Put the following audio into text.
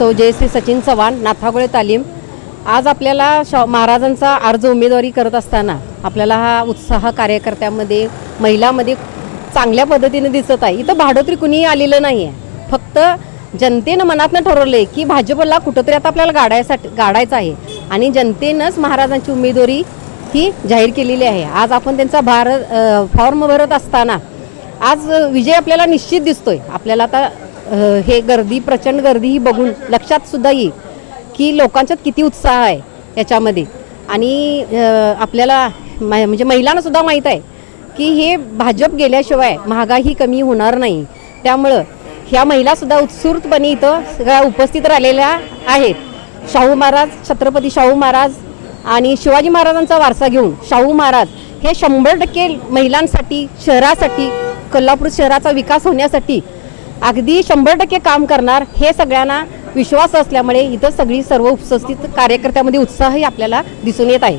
तो जयश्री सचिन चव्हाण नाथागोळे तालीम. आज आपल्याला शा महाराजांचा अर्ज उमेदवारी करत असताना आपल्याला हा उत्साह कार्यकर्त्यामध्ये महिलामध्ये चांगल्या पद्धतीने दिसत आहे. इथं भाडोत्री कुणीही आलेलं नाही आहे फक्त जनतेनं मनातनं ठरवलं आहे की भाजपला कुठंतरी आता आपल्याला गाडायसाठी गाडायचं आहे. आणि जनतेनंच महाराजांची उमेदवारी ही जाहीर केलेली आहे. आज आपण त्यांचा भारत फॉर्म भरत असताना आज विजय आपल्याला निश्चित दिसतोय. आपल्याला आता हे गर्दी प्रचंड गर्दी ही बघून लक्षात सुद्धा येईल की लोकांच्यात किती उत्साह आहे याच्यामध्ये. आणि आपल्याला म्हणजे महिलांना सुद्धा माहीत आहे की हे भाजप गेल्याशिवाय महागाई कमी होणार नाही. त्यामुळं ह्या महिलासुद्धा उत्स्फूर्तपणे इथं सगळ्या उपस्थित राहिलेल्या आहेत. शाहू महाराज छत्रपती शाहू महाराज आणि शिवाजी महाराजांचा वारसा घेऊन शाहू महाराज हे शंभर टक्के महिलांसाठी शहरासाठी कोल्हापूर शहराचा विकास होण्यासाठी अगदी शंभर टक्के काम करणार हे सगळ्यांना विश्वास असल्यामुळे इथं सगळी सर्व उपस्थित कार्यकर्त्यामध्ये उत्साहही आपल्याला दिसून येत आहे.